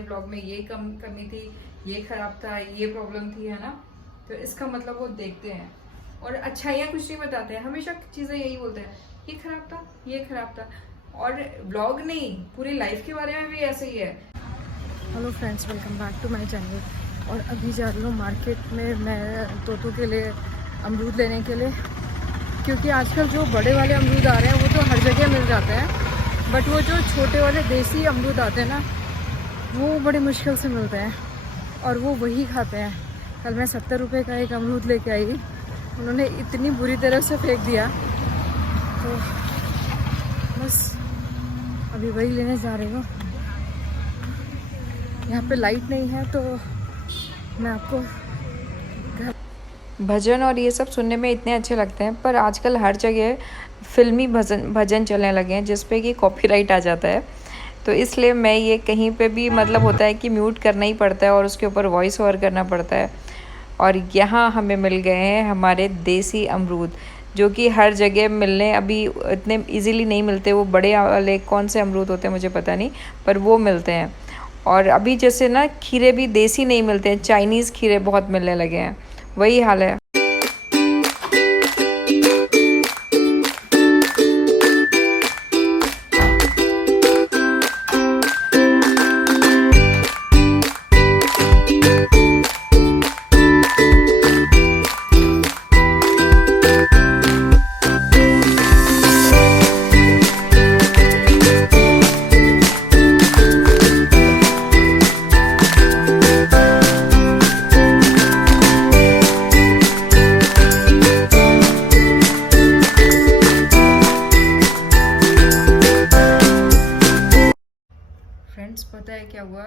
Blog में ये कमी थी, ये खराब था, ये प्रॉब्लम थी, है ना। तो इसका मतलब वो देखते हैं और अच्छाइयाँ कुछ नहीं बताते हैं, हमेशा चीज़ें यही बोलते हैं, ये खराब था, ये खराब था। और ब्लॉग नहीं, पूरी लाइफ के बारे में भी ऐसे ही है। Hello friends, welcome back to my channel. और अभी जा रही हूँ मार्केट में मैं तोतों के लिए अमरूद लेने के लिए, क्योंकि आजकल जो बड़े वाले अमरूद आ रहे हैं वो तो हर जगह मिल जाते हैं, बट वो जो छोटे वाले देसी अमरूद आते हैं ना, वो बड़ी मुश्किल से मिलते हैं और वो वही खाते हैं। कल मैं 70 रुपये का एक अमरूद लेके आई, उन्होंने इतनी बुरी तरह से फेंक दिया, तो बस अभी वही लेने जा रही हूँ। यहाँ पे लाइट नहीं है तो मैं आपको भजन और ये सब सुनने में इतने अच्छे लगते हैं, पर आजकल हर जगह फिल्मी भजन चलने लगे हैं जिस पे कि कॉपीराइट आ जाता है। तो इसलिए मैं ये कहीं पे भी मतलब होता है कि म्यूट करना ही पड़ता है और उसके ऊपर वॉइस ओवर करना पड़ता है। और यहाँ हमें मिल गए हैं हमारे देसी अमरूद, जो कि हर जगह मिलने अभी इतने इजीली नहीं मिलते। वो बड़े वाले कौन से अमरूद होते हैं मुझे पता नहीं, पर वो मिलते हैं। और अभी जैसे ना खीरे भी देसी नहीं मिलते हैं, चाइनीज़ खीरे बहुत मिलने लगे हैं, वही हाल है। फ्रेंड्स, पता है क्या हुआ,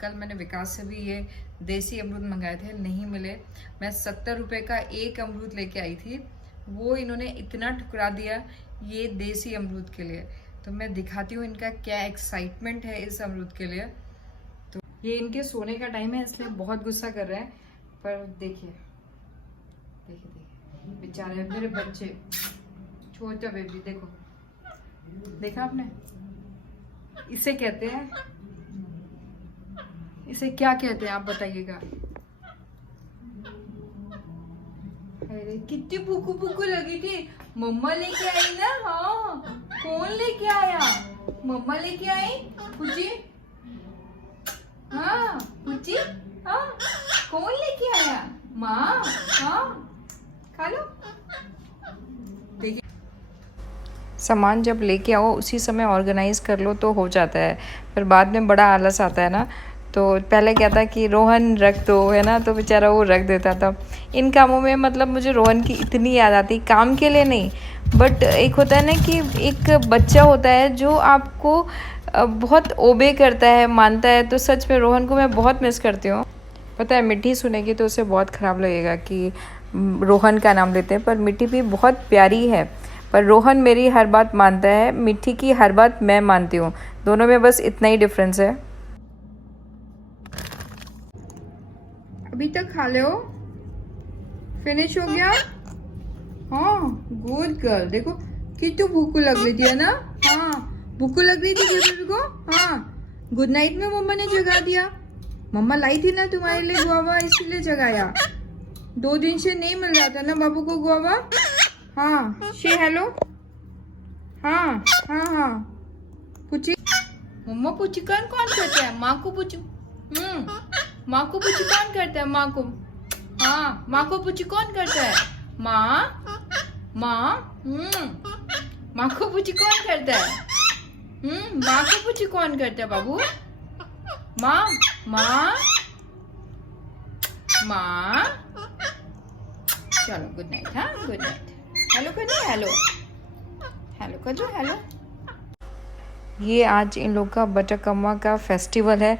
कल मैंने विकास से भी ये देसी अमरूद मंगाए थे, नहीं मिले। मैं 70 रुपये का एक अमरूद लेके आई थी, वो इन्होंने इतना ठुकरा दिया ये देसी अमरूद के लिए। तो मैं दिखाती हूँ इनका क्या एक्साइटमेंट है इस अमरूद के लिए। तो ये इनके सोने का टाइम है, इसलिए बहुत गुस्सा कर रहे हैं। पर देखिए देखिए देखिए, बेचारे मेरे बच्चे, छोटा बेबी, देखो, देखा आपने। इसे कहते हैं, इसे क्या कहते हैं आप बताइएगा। अरे कितनी भूखू भूखू लगी थी, मम्मा लेके आई ना। हाँ, कौन लेके आया? मम्मा लेके आई, पूछी। हाँ पूछी, हाँ कौन लेके आया? माँ। हाँ खा लो। देखिए, सामान जब लेके आओ उसी समय ऑर्गेनाइज़ कर लो तो हो जाता है, पर बाद में बड़ा आलस आता है ना। तो पहले क्या था कि रोहन रख दो, है ना, तो बेचारा वो रख देता था इन कामों में। मतलब मुझे रोहन की इतनी याद आती, काम के लिए नहीं, बट एक होता है ना कि एक बच्चा होता है जो आपको बहुत ओबे करता है, मानता है। तो सच में रोहन को मैं बहुत मिस करती हूँ। पता है, मिट्टी सुनेगी तो उसे बहुत ख़राब लगेगा कि रोहन का नाम लेते हैं, पर मिट्टी भी बहुत प्यारी है। पर रोहन मेरी हर बात मानता है, मिट्टी की हर बात मैं मानती हूँ। दोनों में बस इतना ही डिफरेंस है। अभी तक खा लो, फिनिश हो गया। हाँ गुड गर्ल, देखो कितनी भूख लग रही थी, है ना। हाँ भूख लग रही थी बेबी को। हाँ, गुड नाइट में मम्मा ने जगा दिया। मम्मा लाई थी ना तुम्हारे लिए गुआवा, इसीलिए जगाया। 2 दिन से नहीं मिल रहा था ना बाबू को गुआवा। हाँ शे हेलो। हाँ हाँ हाँ पूछी मम्मा, पूछी कौन कौन करता है? माँ को पूछू। माँ को पूछी कौन करता है? माँ को। हाँ माँ को पूछी कौन करता है? माँ। माँ। माँ को पूछी कौन करता है? माँ को पूछी कौन करता है बाबू? माँ। माँ। माँ। चलो गुड नाइट। हाँ गुड नाइट। हेलो कर दो, हेलो हेलो कर दो, हेलो। ये आज इन लोग का बटरकम्मा का फेस्टिवल है।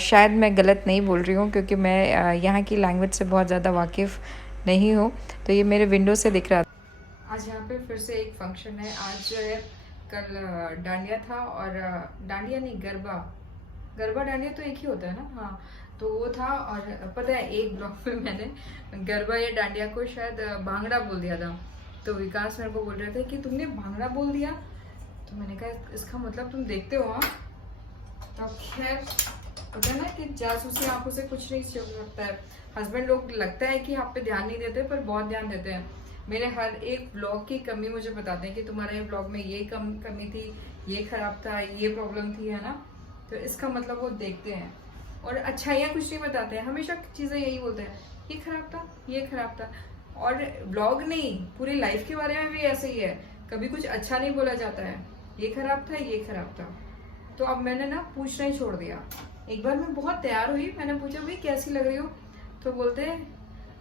शायद मैं गलत नहीं बोल रही हूँ, क्योंकि मैं यहाँ की लैंग्वेज से बहुत ज़्यादा वाकिफ़ नहीं हूँ। तो ये मेरे विंडो से दिख रहा था। आज यहाँ पे फिर से एक फंक्शन है। आज जो है, कल डांडिया था, और डांडिया नहीं, गरबा डांडिया तो एक ही होता है ना। हाँ, तो वो था। और पता है, एक ब्लॉग में मैंने गरबा या डांडिया को शायद भांगड़ा बोल दिया था। तो विकास मेरे को बोल रहे थे कि तुमने भांगड़ा बोल दिया। तो मैंने कहा इसका मतलब तुम देखते हो। हाँ, तो खैर होता है ना कि जासूसी आंखों से कुछ नहीं छिप सकता है। हस्बैंड लोग लगता है कि आप पे ध्यान नहीं देते, पर बहुत ध्यान देते हैं। मेरे हर एक ब्लॉग की कमी मुझे बताते हैं कि तुम्हारे ब्लॉग में ये कमी थी, ये खराब था, ये प्रॉब्लम थी, है ना। तो इसका मतलब वो देखते हैं और अच्छाइयाँ कुछ नहीं बताते हैं, हमेशा चीज़ें यही बोलते हैं, ये खराब था, ये खराब था। और ब्लॉग नहीं, पूरी लाइफ के बारे में भी ऐसे ही है, कभी कुछ अच्छा नहीं बोला जाता है, ये खराब था, ये खराब था। तो अब मैंने ना पूछना ही छोड़ दिया। एक बार मैं बहुत तैयार हुई, मैंने पूछा भाई कैसी लग रही हो, तो बोलते हैं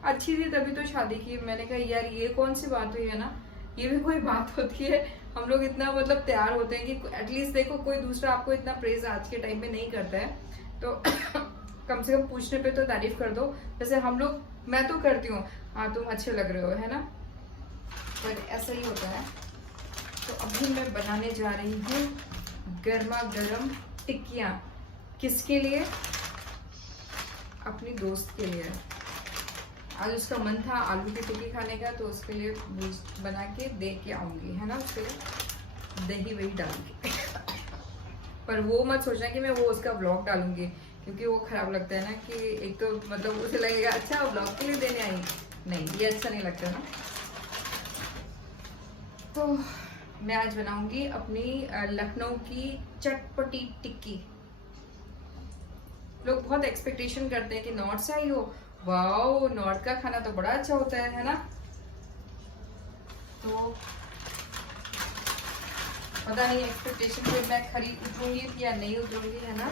अच्छी थी तभी तो शादी की। मैंने कहा यार ये कौन सी बात हुई है ना, ये भी कोई बात होती है। हम लोग इतना मतलब तैयार होते हैं कि एटलीस्ट देखो कोई दूसरा आपको इतना प्रेज आज के टाइम में नहीं करता है, तो कम से कम पूछने पे तो तारीफ कर दो। जैसे हम लोग, मैं तो करती हूँ, हाँ तुम अच्छे लग रहे हो, है ना, पर ऐसा ही होता है। तो अभी मैं बनाने जा रही हूँ गर्मा गर्म टिक्कियाँ। किसके लिए? अपनी दोस्त के लिए। आज उसका मन था आलू की टिक्की खाने का, तो उसके लिए बना के दे के आऊंगी, है ना। उसके लिए दही वही डालूंगी। पर वो मत सोचना कि मैं वो उसका व्लॉग डालूंगी, क्योंकि वो खराब लगता है ना कि एक तो मतलब उसे लगेगा अच्छा व्लॉग के लिए देने आई, नहीं ये अच्छा नहीं लगता ना। तो मैं आज बनाऊंगी अपनी लखनऊ की चटपटी टिक्की। लोग बहुत एक्सपेक्टेशन करते हैं कि नॉर्थ से आई हो, वाओ नॉर्थ का खाना तो बड़ा अच्छा होता है ना। तो पता नहीं एक्सपेक्टेशन पे मैं खरी उतरूंगी या नहीं उतरूंगी, है ना,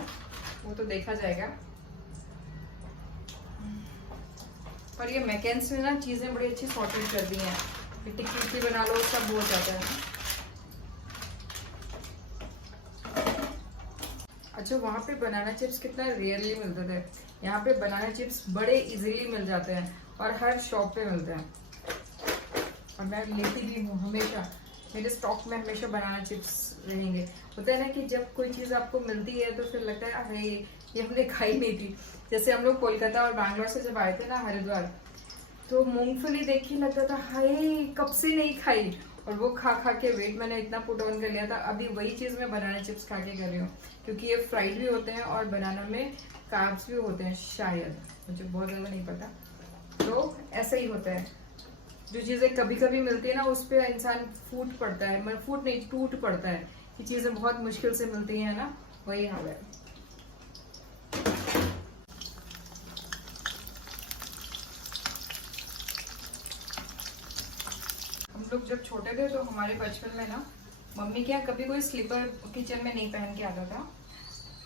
वो तो देखा जाएगा। पर ये मैकेन्स में ना चीजें बड़ी अच्छी सॉर्टेड कर दी हैं, टिक्की बना लो सब हो जाता है। अच्छा वहाँ पे बनाना चिप्स कितना रेयरली मिलते थे, यहाँ पे बनाना चिप्स बड़े इजीली मिल जाते हैं और हर शॉप पे मिलते हैं। और मैं लेती भी हूँ हमेशा, मेरे स्टॉक में हमेशा बनाना चिप्स रहेंगे। होता है ना कि जब कोई चीज़ आपको मिलती है तो फिर लगता है अरे ये हमने खाई नहीं थी। जैसे हम लोग कोलकाता और बैंगलोर से जब आए थे ना हरिद्वार, तो मूंगफली देख के लगता था हाय कब से नहीं खाई, और वो खा खा के वेट मैंने इतना पुट ऑन कर लिया था। अभी वही चीज़ मैं बनाना चिप्स खा के कर रही हूँ, क्योंकि ये फ्राइड भी होते हैं और बनाना में कार्ब्स भी होते हैं, शायद मुझे बहुत ज़्यादा नहीं पता। तो ऐसा ही होता है, जो चीज़ें कभी कभी मिलती है ना उस पर इंसान फूट पड़ता है, मतलब फूट नहीं टूट पड़ता है कि चीज़ें बहुत मुश्किल से मिलती हैं ना, वही हाल है। हम लोग जब छोटे थे तो हमारे बचपन में ना मम्मी के यहाँ कभी कोई स्लीपर किचन में नहीं पहन के आता था।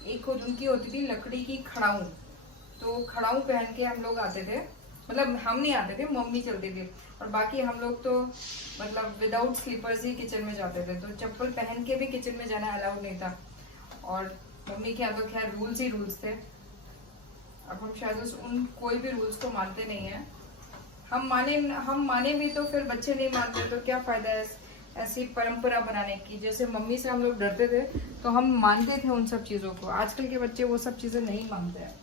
एक उनकी होती थी लकड़ी की खड़ाऊ, तो खड़ाऊ पहन के हम लोग आते थे, मतलब हम नहीं आते थे, मम्मी चलती थी, और बाकी हम लोग तो मतलब विदाउट स्लीपर्स ही किचन में जाते थे। तो चप्पल पहन के भी किचन में जाना अलाउड नहीं था, और मम्मी के यहाँ तो खैर रूल्स ही रूल्स थे। अब हम शायद उन कोई भी रूल्स को मानते नहीं है। हम माने भी तो फिर बच्चे नहीं मानते, तो क्या फायदा है ऐसी परंपरा बनाने की। जैसे मम्मी से हम लोग डरते थे तो हम मानते थे उन सब चीजों को, आजकल के बच्चे वो सब चीजें नहीं मानते हैं।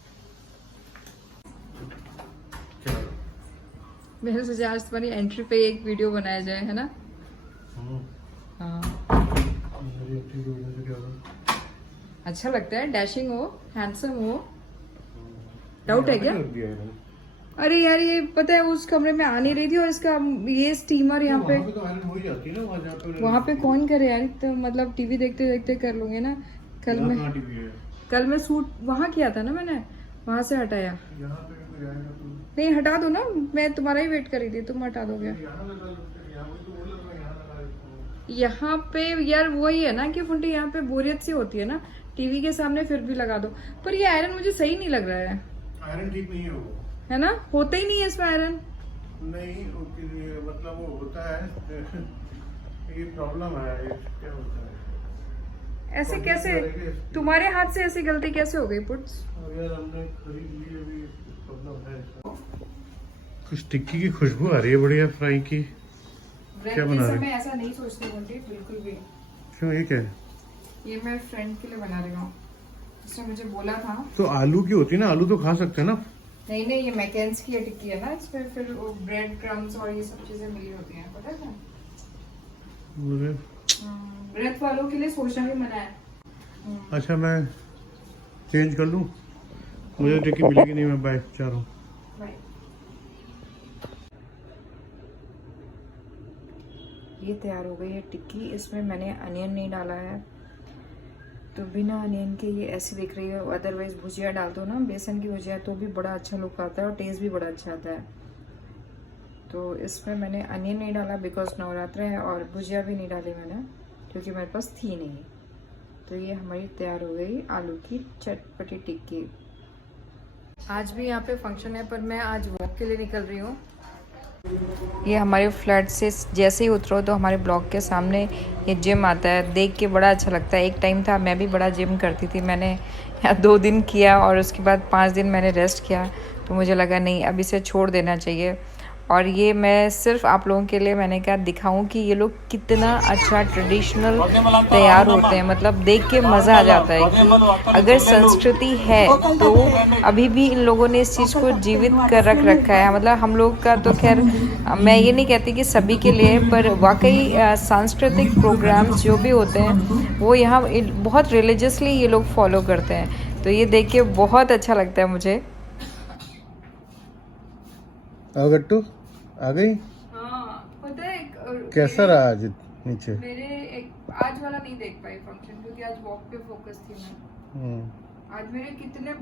मैंने सोचा आज तुम्हारी एंट्री पे एक वीडियो बनाया जाए, है ना। हाँ अच्छा लगता है, डैशिंग हो, हैंडसम हो। डाउट है क्या? अरे यार ये पता है उस कमरे में आ नहीं रही थी, और इसका ये स्टीमर यहाँ पे तो आयरन हो ही जाती है ना, वहाँ पे कौन करे यार, तो मतलब टीवी देखते देखते कर लूंगे ना। कल मैं सूट वहाँ किया था ना, मैंने वहाँ से हटाया। यहाँ पे कोई आएगा तो नहीं हटा दो ना, मैं तुम्हारा ही वेट कर रही थी, तुम हटा दोगे। यहाँ पे यार वही है ना कि फुंटी यहाँ पे बोरियत सी होती है ना टीवी के सामने, फिर भी लगा दो। पर ये आयरन मुझे सही नहीं लग रहा है। आयरन ठीक नहीं है वो, है ना, होता ही नहीं है इसमें आयरन। नहीं मतलब वो होता है ये प्रॉब्लम है, क्या होता है ऐसे कैसे तुम्हारे हाथ से ऐसी गलती कैसे हो गई पुट्स? यार हमने खरीद ली, अभी प्रॉब्लम है। कुछ टिक्की की खुशबू आ रही है बढ़िया फ्राई की। क्या बना रहे? मैं ऐसा नहीं सोचती बोलती बिल्कुल भी। क्यों, ये क्या है? ये मैं फ्रेंड के लिए बना रही हूँ, उसने मुझे बोला था। तो आलू की होती है ना, आलू तो खा सकते हैं ना। नहीं नहीं, ये मैकेन्स की टिक्की है ना, इसमें फिर वो ब्रेड क्रम्स और ये सब चीजें मिली होती हैं, पता है? व्रत वालों के लिए सोचना भी मना है। अच्छा मैं चेंज कर लूं? मुझे टिक्की मिलेगी नहीं, मैं बाय जा रहा हूँ। ये तैयार हो गई है टिक्की। इसमें मैंने अनियन नहीं डाला है, तो बिना अनियन के ये ऐसी दिख रही है। अदरवाइज भुजिया डाल दो ना, बेसन की भुजिया, तो भी बड़ा अच्छा लुक आता है और टेस्ट भी बड़ा अच्छा आता है। तो इसमें मैंने अनियन नहीं डाला बिकॉज नवरात्र है, और भुजिया भी नहीं डाली मैंने क्योंकि मेरे पास थी नहीं। तो ये हमारी तैयार हो गई आलू की चटपटी टिक्की। आज भी यहाँ पे फंक्शन है, पर मैं आज वॉक के लिए निकल रही हूँ। ये हमारे फ्लैट से जैसे ही उतरो तो हमारे ब्लॉक के सामने ये जिम आता है। देख के बड़ा अच्छा लगता है। एक टाइम था मैं भी बड़ा जिम करती थी, मैंने यहाँ 2 दिन किया और उसके बाद 5 दिन मैंने रेस्ट किया। तो मुझे लगा नहीं, अब इसे छोड़ देना चाहिए। और ये मैं सिर्फ आप लोगों के लिए मैंने कहा दिखाऊं कि ये लोग कितना अच्छा ट्रेडिशनल तैयार होते हैं। मतलब देख के मज़ा आ जाता है कि अगर संस्कृति है तो अभी भी इन लोगों ने इस चीज़ को जीवित कर रखा है। मतलब हम लोग का तो खैर मैं ये नहीं कहती कि सभी के लिए, पर वाकई सांस्कृतिक प्रोग्राम्स जो भी होते हैं वो यहाँ बहुत रिलीजियसली ये लोग फॉलो करते हैं। तो ये देख के बहुत अच्छा लगता है मुझे। गट्टू आ गई? हाँ, पता है कैसा रहा आज नीचे? मेरे एक आज वाला नहीं देख पाई फंक्शन, क्योंकि आज वॉक पे फोकस थी मैं। आज मेरे कितने,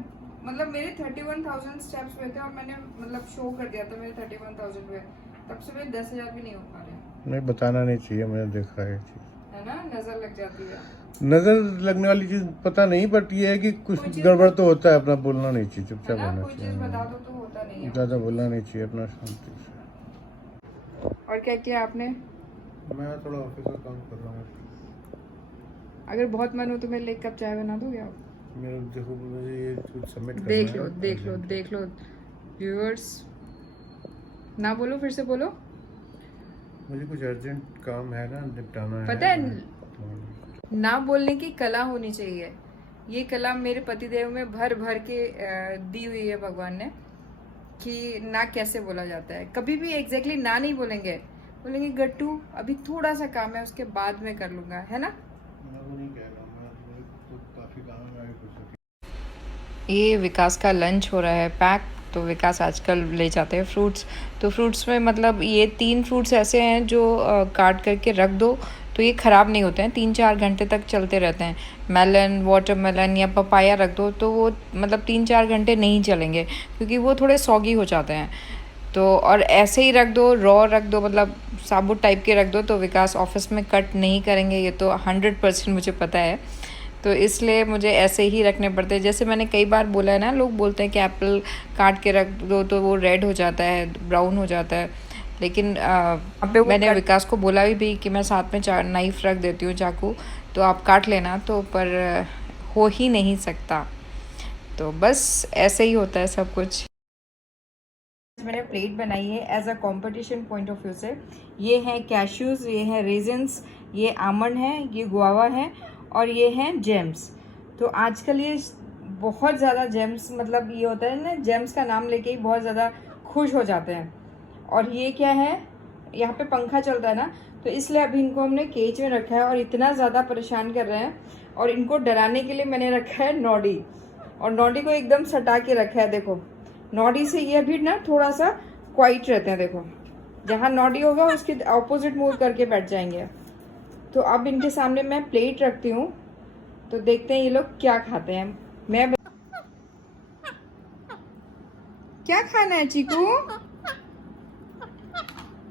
मतलब मेरे 31,000 स्टेप्स हुए थे और मैंने मतलब शो कर दिया था मेरे 31,000 हुए। तब से मेरे 10,000 भी नहीं हो पा रहे। नहीं, बताना नहीं चाहिए, मैंने देखा है चीज, है ना, नजर लग जाती है। नजर लगने वाली चीज पता नहीं, बट ये है कि कुछ गड़बड़ तो होता है। अपना बोलना नहीं चाहिए, चुपचाप रहना कोई चीज बता दो तो होता नहीं है। ज्यादा बोलना नहीं चाहिए, अपना शांति से। और क्या किया आपने? मैं थोड़ा ऑफिस का काम कर रहा हूँ। अगर बहुत मन हो तो मेरे लिए एक कप चाय बना दोगे आप? मेरा देखो, मुझे ये कुछ सबमिट करना देख है। लो देख लो देख लो व्यूअर्स, ना बोलो, फिर से बोलो। मुझे कुछ अर्जेंट काम है ना, निपटाना है। पता है, ना बोलने की कला होनी चाहिए। ये कला मेरे पतिदेव में भर भर के दी हुई है भगवान ने, कि ना कैसे बोला जाता है। कभी भी एग्जैक्टली ना नहीं बोलेंगे, बोलेंगे गट्टू अभी थोड़ा सा काम है, उसके बाद में कर लूंगा, है ना। मैं वो नहीं कह रहा हूँ, मैं तो काफी काम है, मैं भी कर सकती। ये विकास का लंच हो रहा है पैक। तो विकास आजकल ले जाते हैं फ्रूट्स। तो फ्रूट्स में मतलब ये 3 फ्रूट्स ऐसे हैं जो काट करके रख दो तो ये ख़राब नहीं होते हैं, 3-4 घंटे तक चलते रहते हैं। मेलन, वाटरमेलन या पपाया रख दो तो वो मतलब 3-4 घंटे नहीं चलेंगे, क्योंकि वो थोड़े सॉगी हो जाते हैं। तो और ऐसे ही रख दो, रॉ रख दो, मतलब साबुत टाइप के रख दो, तो विकास ऑफिस में कट नहीं करेंगे, ये तो 100% मुझे पता है। तो इसलिए मुझे ऐसे ही रखने पड़ते हैं। जैसे मैंने कई बार बोला है ना, लोग बोलते हैं कि एप्पल काट के रख दो तो वो रेड हो जाता है, ब्राउन हो जाता है, लेकिन वहाँ पे मैंने विकास को बोला भी कि मैं साथ में नाइफ़ रख देती हूँ, चाकू, तो आप काट लेना, तो पर हो ही नहीं सकता। तो बस ऐसे ही होता है सब कुछ। मैंने प्लेट बनाई है as a competition point of view से। ये हैं कैश्यूज़, ये हैं रेजिन्स, ये आमंड है, ये गुआवा है और ये हैं जेम्स। तो आजकल ये बहुत ज़्यादा जेम्स, मतलब ये होता है ना, जेम्स का नाम लेके ही बहुत ज़्यादा खुश हो जाते हैं। और ये क्या है, यहाँ पे पंखा चलता है ना, तो इसलिए अभी इनको हमने केज में रखा है और इतना ज़्यादा परेशान कर रहे हैं। और इनको डराने के लिए मैंने रखा है नॉडी, और नॉडी को एकदम सटा के रखा है। देखो, नॉडी से ये अभी ना थोड़ा सा क्वाइट रहते हैं। देखो, जहाँ नॉडी होगा उसके ऑपोजिट मूव करके बैठ जाएंगे। तो अब इनके सामने मैं प्लेट रखती हूँ, तो देखते हैं ये लोग क्या खाते हैं। मैं क्या खाना है चीकू?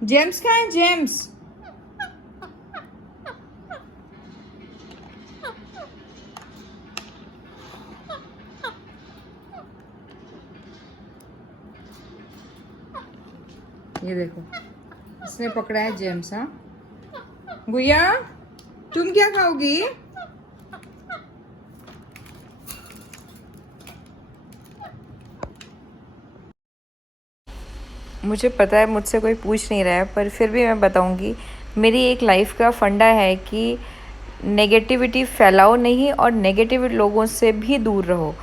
जेम्स खाएं, जेम्स। ये देखो, इसने पकड़ा है जेम्स। हाँ गुया, तुम क्या खाओगी? मुझे पता है मुझसे कोई पूछ नहीं रहा है, पर फिर भी मैं बताऊंगी। मेरी एक लाइफ का फंडा है कि नेगेटिविटी फैलाओ नहीं, और नेगेटिव लोगों से भी दूर रहो।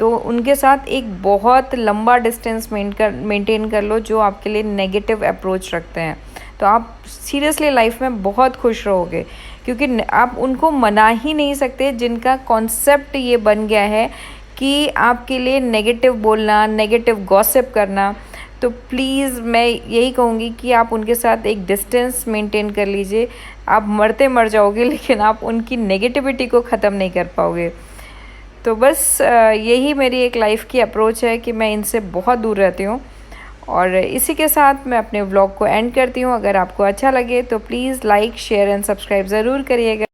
तो उनके साथ एक बहुत लंबा डिस्टेंस मेंटेन कर लो जो आपके लिए नेगेटिव अप्रोच रखते हैं। तो आप सीरियसली लाइफ में बहुत खुश रहोगे, क्योंकि आप उनको मना ही नहीं सकते जिनका कॉन्सेप्ट ये बन गया है कि कि आपके लिए नेगेटिव बोलना, नेगेटिव गॉसिप करना। तो प्लीज़ मैं यही कहूँगी कि आप उनके साथ एक डिस्टेंस मेंटेन कर लीजिए। आप मरते मर जाओगे लेकिन आप उनकी नेगेटिविटी को ख़त्म नहीं कर पाओगे। तो बस यही मेरी एक लाइफ की अप्रोच है कि मैं इनसे बहुत दूर रहती हूँ। और इसी के साथ मैं अपने व्लॉग को एंड करती हूँ। अगर आपको अच्छा लगे तो please like, share and subscribe ज़रूर करिएगा।